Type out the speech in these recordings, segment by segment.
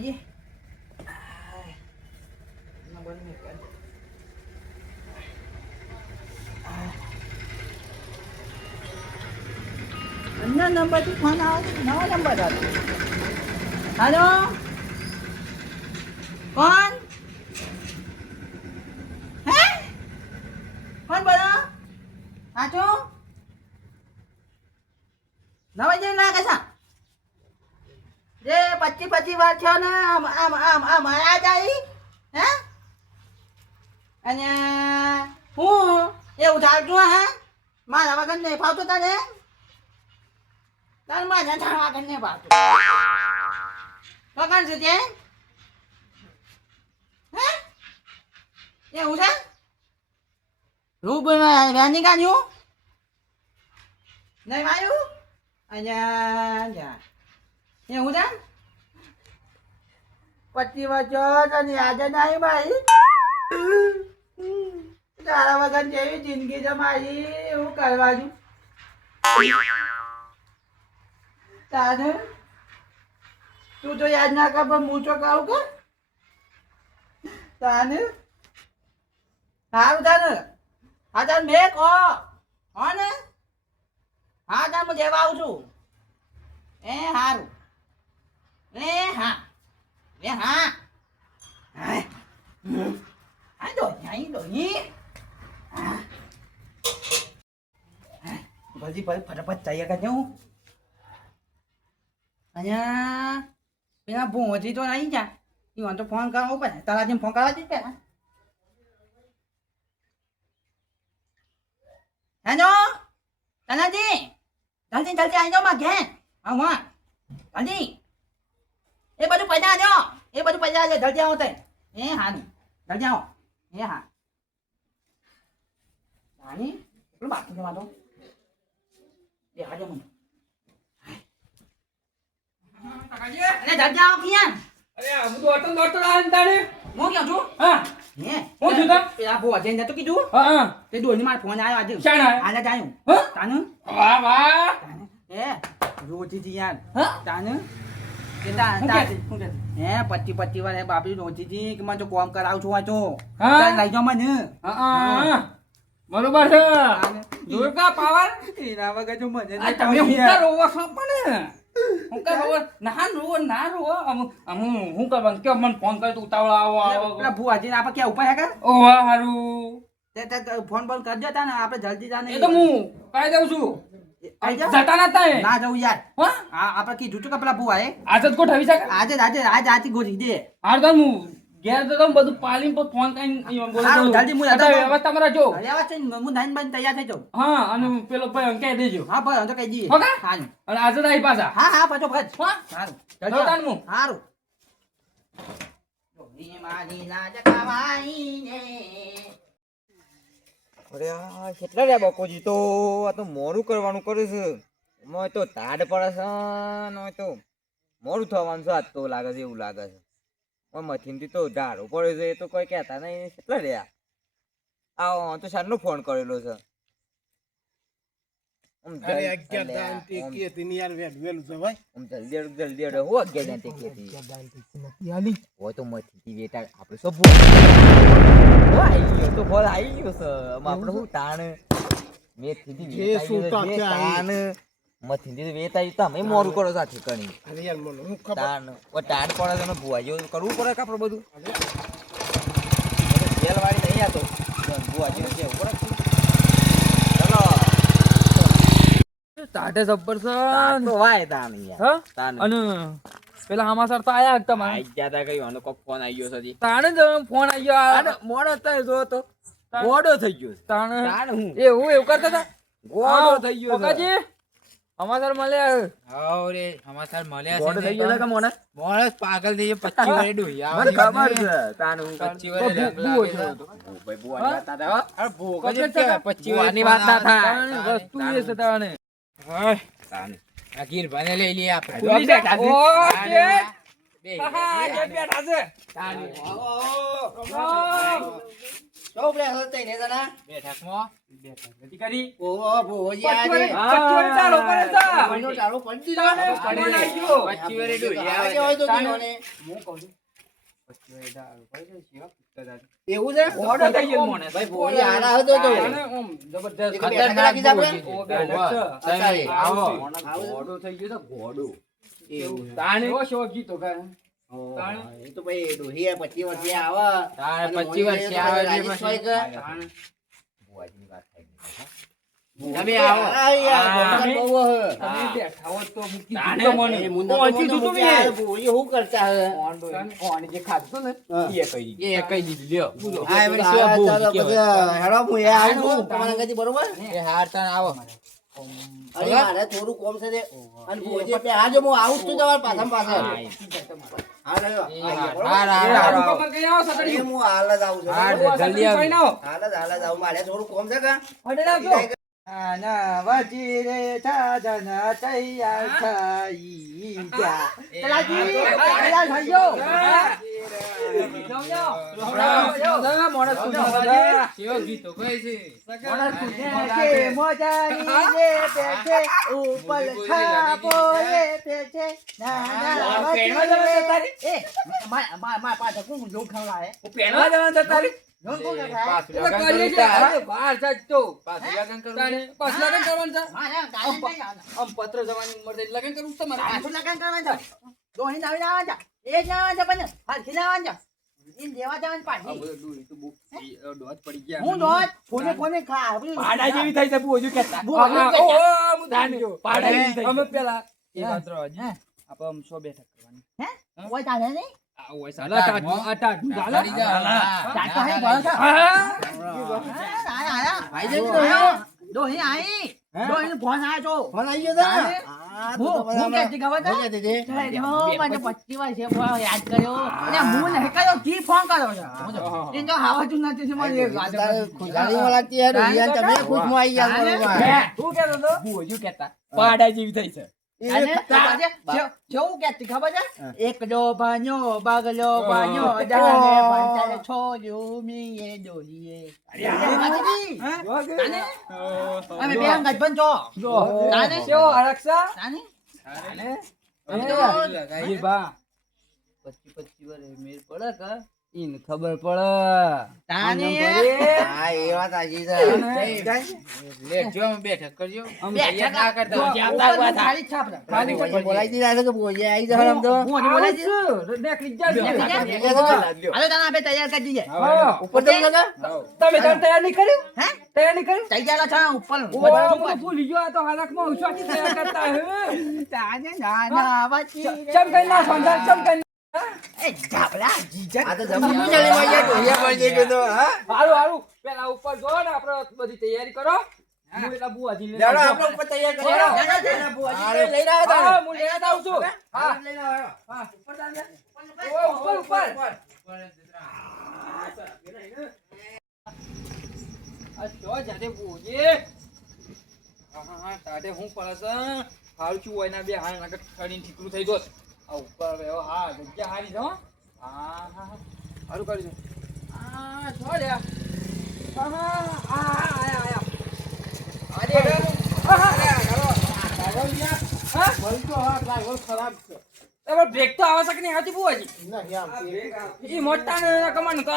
તો ઊંઘવા જઈએ આય. નંબર મેં કરી. આય. અન્ય નંબરથી ફોન આવે નવો નંબર હતો હાલો કોણ હે કોણ બોલો સાચું નવા જેવું લાગે છે જે પચી વાર થયો ને આમ આમ આમ આમ આ જાય હે? અને હું એવું ચાલતું હે? મારા વગર નહીં ફાવતું તને? તાર મારા તારા વગર છે? રૂપ રાની કાઢ્યું નહીં વાયું? અહીંયા જા. એવું પચી વચ્ચો તને યાદ નહીં ભાઈ તારા વગર જેવી જિંદગી છે મારી એવું કરવાનું તારે? તું તો યાદ ના કર, પણ હું તો કહું કે? તાને? સારું તાને. હા તાર મેં કહો. હો ને? હા તાર હું જેવા આવું છું. એ સારું એ હા એ હા હાય. આ દો અહીં દો અહીં ભજી ભાઈ ફટાફટ તૈયાર કરજો અહીંયા પેલા ભૂંજી તો આવી જા ઈવન તો ફોન કરવો પડે તારા ફોન કરવા જ પેલા હેલો તાનાજી જલ્દી જલ્દી આવી જાઓ માં ઘેર આવો જલ્દી એ બધું પૈસા આજો એ બધું પૈસા આજો જલ્દી આવો તઈ એ હા 자오. 얘야. 아니, એ હા 와도. પેલું બાકી જવા દો દેખાડજો મને અરે જલ્દી આવો કિયાન અરે આ બધું અટલ દોડતો આવે ને તાણે હું ક્યાં છું હા હે હું છું તાર? પેલા ભો અજય તો કીધું હા હા તે દોની માર ફોન આવ્યો આજે આયો? આજે જાયું હા? તાનું વાહ વાહ એ રોજી જી યાર હા તાનું તા હું તા કે હું કે હે પચી પચી વાર હે બાપી કે મને તો કોમ કરાવું છું વાંચો લઈ જાઓ મને. હા હા. બરોબર છે. દુર્ગા પાવર. એના વગર જો મને તમે કહું હું યાર. કા રોવો છો પણ. હું રોવો ના રોવો ના રોવો હું હું કરવાનું? કે મને ફોન કરે તો ઉતાવળ આવો પેલા આવો ભુવાજી આપણે ક્યાં ઉપર હે ઓ હારું. ફોન બોલ કરજો તા ને આપણે જલ્દી જાને. એ તો હું કાઈ દઉં છું. જતા નતા ના જવું યાર. હા? આપણે કીધું તું કે પેલા ભુવા આજ જ ગોઠવી શકે આજે આજે આજ આથી ગોરી દે. હાર તો હું ઘેર તો તમે બધું પાલીને પર ફોન કરીને બોલો હારું, જલ્દી હું જતો વ્યવસ્થા માં જો. અરે આવા છે ને હું નાઈન બાઈન તૈયાર થઈ જાઉં. હા અને પેલો ભાઈ અંકે દેજો હા ભાઈ તો કહી દઈએ. ઓકે હા અને આજે આવી પાછા. હા હા પાછો ભાઈ. હા? હારું. જતો તાન હું. હારું. ડોલી મારી લાજ કમાઈને. અરે આ કેટલા રહ્યા બકોજી તો? આ તો મોડું કરવાનું કરે છે. તો તાડ પડે છે તો મોડું થવાનું છે, આજ તો લાગે છે, એવું લાગે છે. ઓય તો ઝાડો પડે છે, એ તો કોઈ કહેતા નહીં. કેટલા રહ્યા? આવો તો સારનો ફોન કરેલો છે. અરે અગિયાર યાર વેલું છે ભાઈ. આમ. હું અગિયાર અગિયાર નથી આલી. તો વેટા આપણે હો, આઈ ગયો તો બોલ આઈ ગયો છે આપણે શું તાણ? મેથીથી જે વેચાઈ સૂતા ગયો છે, છે આઈ. તાણ? મથીથી વેચાઈ તો અમે મોરું કરો સાથે કણી. અરે યાર મને હું ખબર તાણ. ઓ તાણ પડે તમે ભુવા કરવું પડે કે આપણે બધું? જેલ વાળી નહીં આ તો. ભુવા જેવું. કેવું પડે ચલો તાટે જબ્બર છે તો વાય તાણ યાર હા અને પેલા સમાચાર તો આયા હતા મારા આઈ ગયા તા કઈ આનો કોક ફોન આવ્યો છે જી તાણે તો ફોન આવ્યો અને મોડો થાય જો તો ગોડો થઈ ગયો તાણે તાણ હું એવું એવું કરતા હતા ગોડો થઈ ગયો કાકાજી પકાજી મળ્યા હાઉ રે સમાચાર મળ્યા ગોડો છે થઈ ગયો કે મોને મોણસ પાગલ થઈ ગયો પચી વરે ડોયા મને ખબર છે તાણ હું પચી વરે રંગ લાગે છે. ભાઈ બુવાની વાત હતા અરે છે પચી ભૂવાની વર્ષ વાત ના થાય. વસ્તુ એ છે તાણે તાણ. આ ગીરભાને લઈ લઈએ આપણે ખુલી જાય. ઓ, શેઠ. બે. આહા, શેઠ બેઠા છે. બેઠકમાં. પચી ઓહો, ભોજી વર્ષ- આજે. પચી વર્ષ ચાલો કરે છે. કમાન આવી ગયો. પચી વરે ડોહી આવે ને. હું કહું છું. પચી વરે દારૂ ભાઈ છે, શિવા. એવું છે? ઓર્ડર થઈ ગયો મને. ભાઈ ભોળી હારા હતો તો. તાને જબરદસ્ત ખતરનાક રાખી આપણે? અત્યારે આવો. આવો. થઈ ગયો તો ઘોડો. એવું તાણે? એવો શોખ જીતો કાંઈ. એ તો ભાઈ ડોહી આ પચીસ વર્ષે આવે. તારે અને પચી મોડી વર્ષે આવે રાજી એટલે સોય પછી- કે? તાણે. બુઆજીની વાત થઈ ગઈ. તમે આવો આ યાર, હા. ભગવાન બહુ હે. તમે બેઠા હોત તો મૂકી તાણે? મને. એ મુન્ના તો પહોંચી મને દીધું મૂકી આ મેં. ભોળી શું કરતા હે? જે ખાધું ને એ કહી એ કહી દીધું લ્યો આ એમ શિવા બહુ ચાલો કહેવાય. પછી હેડો હું એ આવું તમારા આગળથી બરોબર એ હાર તાણ આવો અરે મારે થોડું કોમ છે તે. અને ભોજી બે હાજો હું આવું જ છું તમારા સતડી. હું હાલ જ આવું છું. હાલ જ હાલ જ આવું. મારે થોડું કોમ છે કાં? આના વજીરે સાધન તૈયાર થઈ ગયા. ચલાજી તૈયાર થઈ ગયો જાઓ, જાઓ. જાઓ, મોડે સુધી બધા. કેવો ગીતો કહે છે? મોડે સુધી કે મોજાની રે પેટે ઉપર છાપો રે પેટે નાના પેણવા જવાનું છે તારી? એ મા મા મા પાછળ કોણ જોગ ખવડાવે પહેરવા જવાનું તારી? લગન જા જ લગન લગન પત્ર જવાની ઉંમર થઈ, લગન કરવું તમારે? પાછું કરવાનું દોહી નાવી લાવવાનું છે. એ જ લાવવાનું છે પણ હાલથી લાવવાનું છે. ઈન દેવા જવાનું પાછી. દોત પડી ગયા. હું દોત કોને કોને પાડા જેવી થઈ છે, હજુ કહેતા. ઓ, હું જાણી પાડા જેવી થઈ અમે પેલા એ હા. હજી. આપણે આમ સો બેઠક કરવાની. હે? કોઈ તારે નહીં? પાડા જેવી થઈ છે. જેવું કહેતી ખબર છે? એકડો ભાન્યો બાગલો ભાન્યો દાને પંચાલે છોડ્યું મીએ દોહીએ અમે બે અંગત પણ છો. તાને? કેવો હરક્ષા તાને? તાને? અમે એ, લગાઈ ઈ બા. પચી પચી મેળ પડે કે? ઈને ખબર પડે. તાને? હા, એ વાત આજી છે. લેજો અમે બેઠક કરજો. આમ બેઠક ના કરતા જાતા વાત ખાલી છાપ ખાલી બોલાવી દીધા છે કે બોજે આઈ જશે આમ તો. હું બોલાઈ દીધું. આવશું. નીકળી જા, નીકળી જા. જા. હાલો તાને આપે તૈયાર કરી દીજે. હા. ઉપર તો લગા તમે તાર તૈયાર નહીં કર્યું? હે? તૈયાર નહીં કર્યું? તૈયાર છે ઉપર. ઉપર. ભૂલી ગયો આ તો હાલકમાં હું શું તૈયાર કરતા હે તાને ના ના આવા ચમ કઈ ના સંધાર ચમ કઈ એ ઝાપલા જીજક આ તો જમવાનું ચાલી માં ગયા, ઢોલિયા પડી જઈ ગયો તો, હા? હારું હારું. પેલા ઉપર જો ને આપણે બધી તૈયારી કરો. હું. પડે હાલ છું હોય ના બે હાલ નકર ખડીને ઠીકરું થઈ ગયો. ઉપર રહ્યો હા જગ્યા હારી છે હા. હા હા હારું કરી દે. આ જો લે હા હા આ આયા આયા. હા હા હા હા છે બ્રેક તો આવે છે. કે નહીં આવતી બુઆજી નહીં આમ ઈ મોટા કમાન તો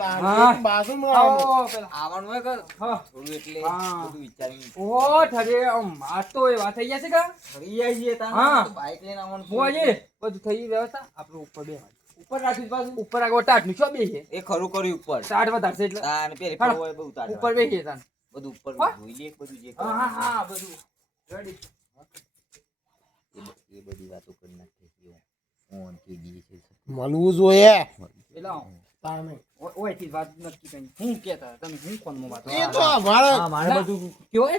અસરે પાડત ને તાર હા. બાજુમાં આવો. આવો પેલા. આવવાનું હોય કે હા. થોડું એટલે હા. બધું વિચારીને. ઓ ઠરે આમ આ તો એ વાત થઈ ગયા છે કે ફરી આવીએ તાણ. હા. તો બાઈક લઈને આવવાનું બુઆજી બધું થઈ ગયું વ્યવસ્થા? આપણે ઉપર ઉપર રાખી પાછું? ઉપર આગળ ટાટનું શું બે એ ખરું કર્યું ઉપર. સાઠ વધારશે એટલે? ઉપર બે બધું ઉપર. જોઈ બધું જે હા હા બધું. રેડી એ બધી વાતો કરી નાખી મળવું જોઈએ. પેલા તાને. વાત નક્કી કરી હું કેતા તમે હું કોણમાં વાત એ તો મારે. બધું કયો એ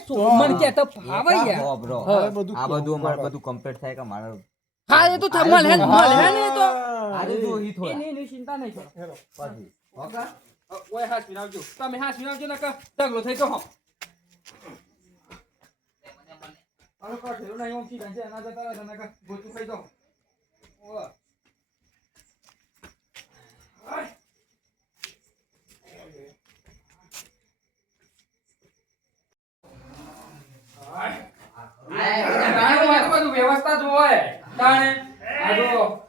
ફાવે યાર. હો, bro. હા. આ બધું આ બધું અમારે બધું કમ્પ્લીટ થાય કે મારે હા એ તો થાય. હે ને, હે ને તો. આજે તો ઈ થોડા. નહીં નહીં ચિંતા નહીં કરો. હેલો. પછી. ઓય હાથ મિલાવજો. તમે હાથ મિલાવજો ને કે ઢગલો થઈ તો હો. અરે કો થયું નહીં ઓમ કી ગંજે ના જતા રહે ને કે ગોતું ખાઈ દો ઓ વ્યવસ્થા જોવે તાણે? આ જો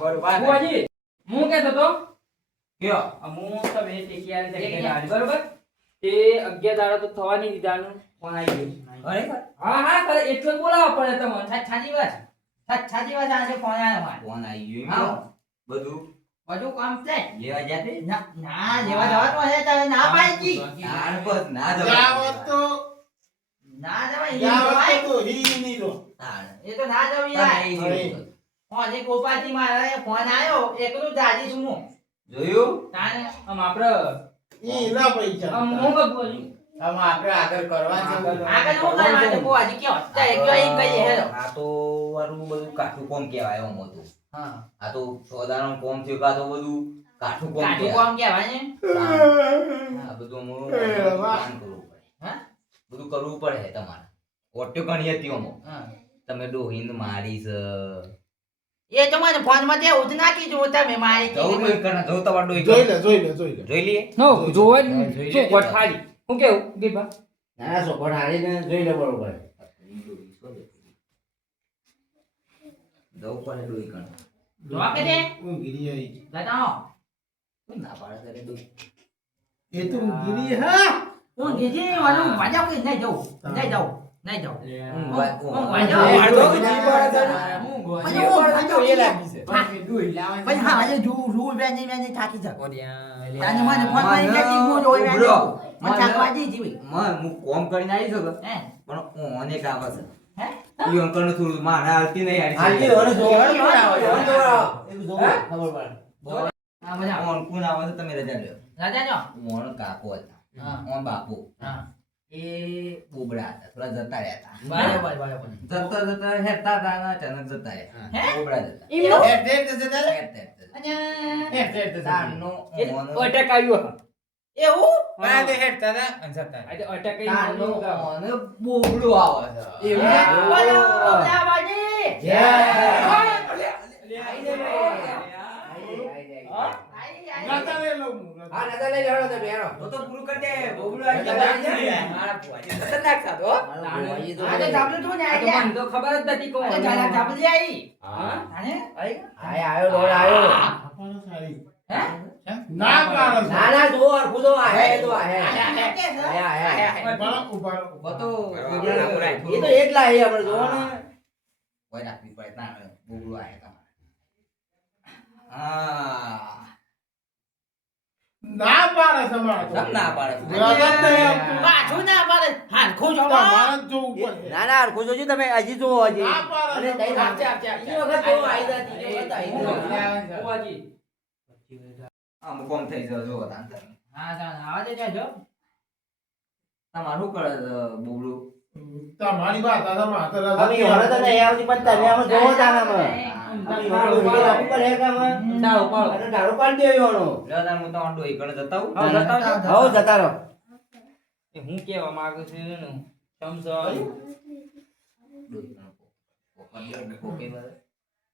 બરોબર. હું કહેતો તો કયો? હું તમે ટેકિયાની જગ્યાએ બરોબર તે અગિયાર દાડા તો થવા દીધાનું ફોન આવી ગયો ખરેખર? હા હા કરે એટલો જ બોલાવવા પડે તમને વાત સાચ છાજી વાત આજે ફોન આવ્યો ફોન આવી ગયો હા. બધું બધું કામ છે લેવા જાતે? ના ના જેવા જવાનું હશે તારે ના. બસ. તો ના જવાય જાવત તો હી. એ તો ના યાર. ફોન એ ગોપાલજી મારા ફોન આવ્યો એકલું જાજી છું હું જોયું? તાને આમ આપણે ઈ ના પૈસા. આમ હું બોલી આમાં આપણે આગળ કરવા જેવું આગળ હું કરવા છે બુઆજી કયો ચાલ એક જો એક આ તો વારું બધું કાઠું કોમ કહેવાય એમ હતું. હા આ તો સોદાનું કોમ થયું કાં તો બધું કાઠું કોમ કાઠું કોમ કહેવાય ને આ બધું અમારું એ વાહ. કામ કરવું પડે. હા? બધું કરવું પડે તમારે ઓટ્યો ઘણી હતી ઓમો. હા. તમે ડોહીને મારી છે એ તો મને ફોનમાં તેવું ઉજ નાખી જો તમે મારી જવું કીધી. ડોહી જો તમારે ડોહી જોઈ લે જોઈ લે જોઈ લે જોઈ લે નો જોવે જોઈ શું લેજો. હું કેવું દીપા ના સો સોપટ ને જોઈ લે બરોબર જવું પડે ડોહી કરે. જોવા કે છે ઊંઘી આઈ. બતાવો કોઈ ના પાડે ત્યારે ડોહી. એ તો ગીરી હા હું કીધી વાળું વાજા કોઈ નહીં જવું નહીં જવું નહીં જવું હું ઊંઘવા વાજો જાઉં. વાજો હું ગોળી પછી એ લાગી છે પણ દૂધ લાવવાની પછી હા વાજો જુ જુ બેની બેની થાકી જા ઓડિયા. તાને મને ફોન કરી કે હું જોઈ બેની મને થાકવા દી જીવી માં હું કોમ કરીને આવી શકું હે પણ ઓને એક આવે છે હે ઈ અંકલને થોડું મારે હાલતી નહીં હાલતી. ઓને જોવો ઓને જોવો એવું જોવો ખબર પડે હા બધા ઓન કોણ આવે તમે રજા લ્યો રાજા જો મોણ કાકો હતા હા બાપુ એ બોબડા હતા થોડા જતા રહ્યા હતા બરાબર જતા જતા હેતા હતા અને અચાનક જતા રહ્યા બોબડા જતા એવું જતા જતા આવ્યો આ તો જતા આજે આવ્યો ઓન બોબડું આવે છે એવું? જય આઈ આઈ નતા લે લઉં હું, નતા. લઈ લેવાનો તો બેરો તો તો પૂરું કરી દે બોબડું આવી છે. મારા ભુવાજી. ખતરનાક તો. તો આજે જાબલું છું ને આ તો મને ખબર જ નથી કોણ જાલા જાબલી આઈ હા? આને? આય આયો ડોળ આયો. આપણને સારી. હે? ના પાડે ના ના જો અરખું આહે તો આહે આયા આયા ઊભા રહો, બતો એ તો એટલા આહે આપણે જોવો ને કોઈ રાખવી પડે ના બોબડું આવે તમારે. હા. ના પાડે છે મારે ના પાડે? હારખું જો તમારે જોવું પડે. ના ના હારખો જોજો તમે. હજી જોવો હજી. આપજે આપજે વખત આઈ જા વખત આઈ આમ કોમ થઈ જાય જો તાન તમે. હા ચાલ આવા દે જાજો તમારું શું કરે બોલું તમારી વાત આ તમે હવે નથી તો નહીં આવતી પણ તમે આમ જોવો તાન આમાં. હા. કેવા માંગુ છું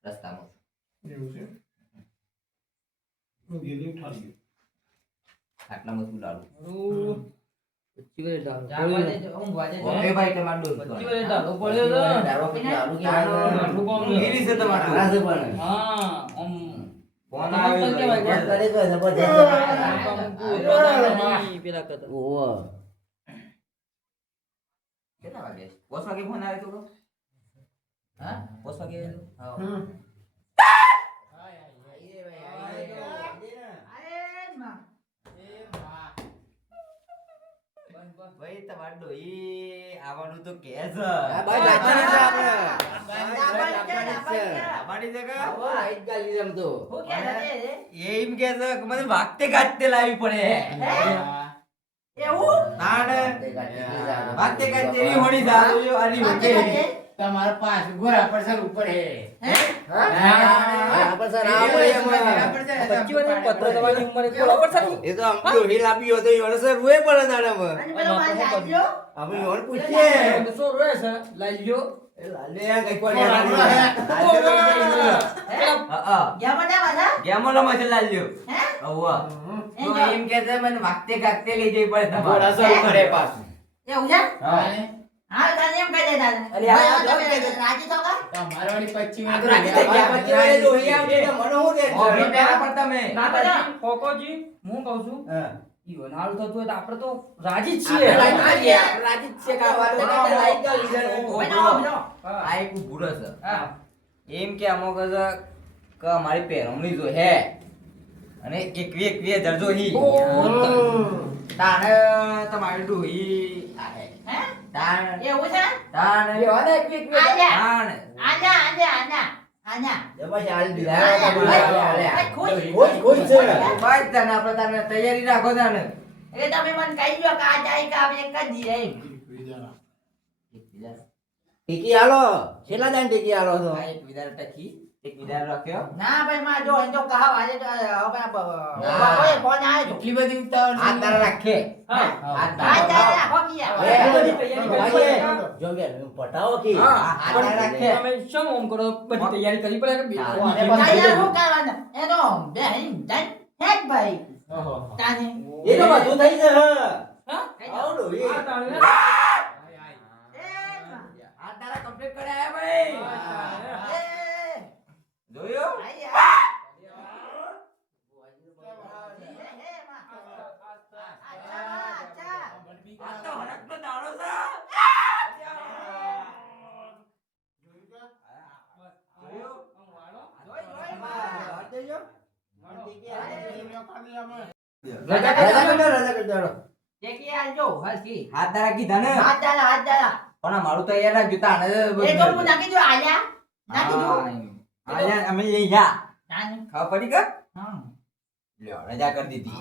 રસ્તામાં. આટલા હું ગીરી લાડુ જાગવા દે ઊંઘવા દે ઓકે ભાઈ તમારો ડોહી પચી કણે. પડ્યો તો ઢાળો પછી ઢાળો કહેવાય. આટલું કામ છે. છે તમારું નાના પણ. હા આમ ફોન તમારે આવ્યો પણ કરે તો જબરજસ્ત. ઓહો. કેટલા વાગે પોસ વાગે ફોન આવ્યો તો હા પોસ વાગે આવ્યો? હમ. અરે માં ભાઈ તમારો આવવાનું તો કે છે. આપણે. ગાલી એમ તો. હું કે છે એ? એમ કે છે કે મને વાગતે ગાજતે લાવવી પડે. એવું? જાઓ. વાગતે હોડી જાવ આની વાતે? તમારો પાસ ગોરા પર સર ઉપર હે. એમાં. કે મને વાગતે કાગતે લઈ જઈ પડે. એવું છે? હા. હા, તને એમ કહી દે અરે આ. રાજી કા? તો રાજી થઈ ગયા વળી તો મને તમે હું કહું છું હા. ઈવન હારું થતું તો આપણે તો રાજી છીએ રાજી રાજી કે લાઈક. આ એક ભૂરો છે. એમ કે અમુક છે કે અમારી પહેરવણી જો હે અને એકવી એકવી દરજો હી તાણે તમારી ડોહી આ હે. હે? તાણ એવું છે? તાણ લેવા દે એક એક. તાણ આજા, આજા, આજા. આજા. જબરજસ્ત હાલી દીધા. ખુશ. ખુશ, ખુશ છે. બસ તાને આપણે તાને તૈયારી રાખો તાને એટલે તમે મને કહી દો કે આ જાય કે આપણે એક જ એમ. ટીકી હાલો છેલ્લા દાન ટીકી હાલો છો આ એક વિદાર ટકી એક વિદાર રાખ્યો. ના ભાઈ માં જો એમ કહા આજે હવે આ બ-. કોઈ ફોન આવ્યો એટલી બધી ઉતાવળ હાથ તારા રાખે. હા. હાથ તારા રાખો. કી એ, આવે. બધી તૈયારી કરી ભાઈ, પડે. જો કે પટાવો કે? હા, તારા રાખે. તમે શું ઓમ કરો? બધી તૈયારી કરી પડે કે બે- હા. કરવાનું? એ તો બેહીન જઈને હેડ ભાઈ. તાને. એ બધું થઈ જશે. હા? આવડો એ. આ તારા complete કરી ભાઈ. જોયો તો. રજા કરજો, કરજો, હાથ કીધા ને હાથ હાથ. પણ મારું તૈયાર રાખજો તાને એ તો હું નાખી જો આલ્યા. નાખી દઉં. આલ્યા અમે લઈ ખબર પડી કે? લ્યો રજા કરી દીધી.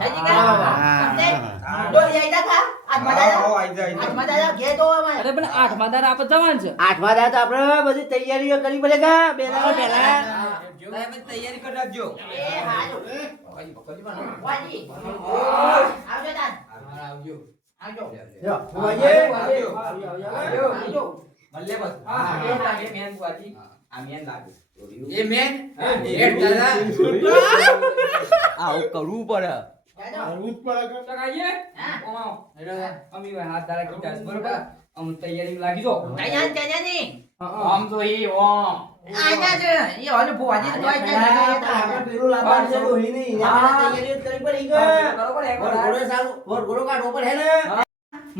અરે પણ આઠમા દાડે આપણે જવાનું છે. આઠમા દાડે તો આપણે બધી તૈયારીઓ કરવી પડે કે બે દાડા પહેલા તૈયારી કરી રાખજો. આવજો આવજો. આવજો. આવજો. હા, હા? આ એ મેન હેડ દાદા આવું કરવું પડે. કરવું જ પડે તો કાઈએ? હા. ઓમ ભાઈ હાથ દાડા કીધા બરોબર? અમે તૈયારી લાગી જો કૈયા ને ની. હા, હા. આમ તો ઈ ઓમ. આયા છે. એ ઓલું ભુવાજી તો આપણે પેલું લાવવાનું છે, ડોહીની. એના માટે તૈયારીઓ જ કરવી બરોબર એક વર સારું, વર ઘોડો કાઢવો પડે ને.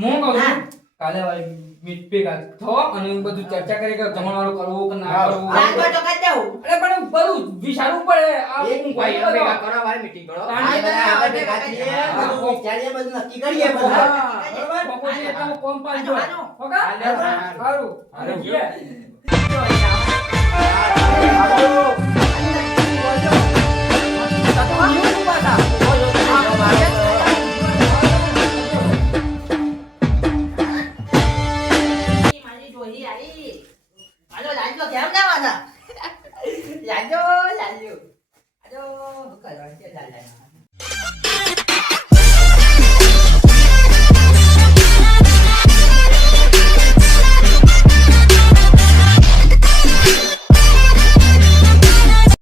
હું. કહું કાલે વાળી મીટ પે થો અને બધું ચર્ચા કરી કે જમણવાળું કરવું કે ના કરવું. લાગવા તો કરી દઉં. અરે પણ બધું વિચારવું પડે. આ એક હું ભાઈ ભેગા કરો વાળી મીટિંગ કરો. આ બધા આપણે ભેગા થઈએ, બધું વિચારીએ, બધું નક્કી કરીએ બધું. બરોબર? બપોરથી એટલામાં કોમ પાડજો. ઓકે? સારું. અને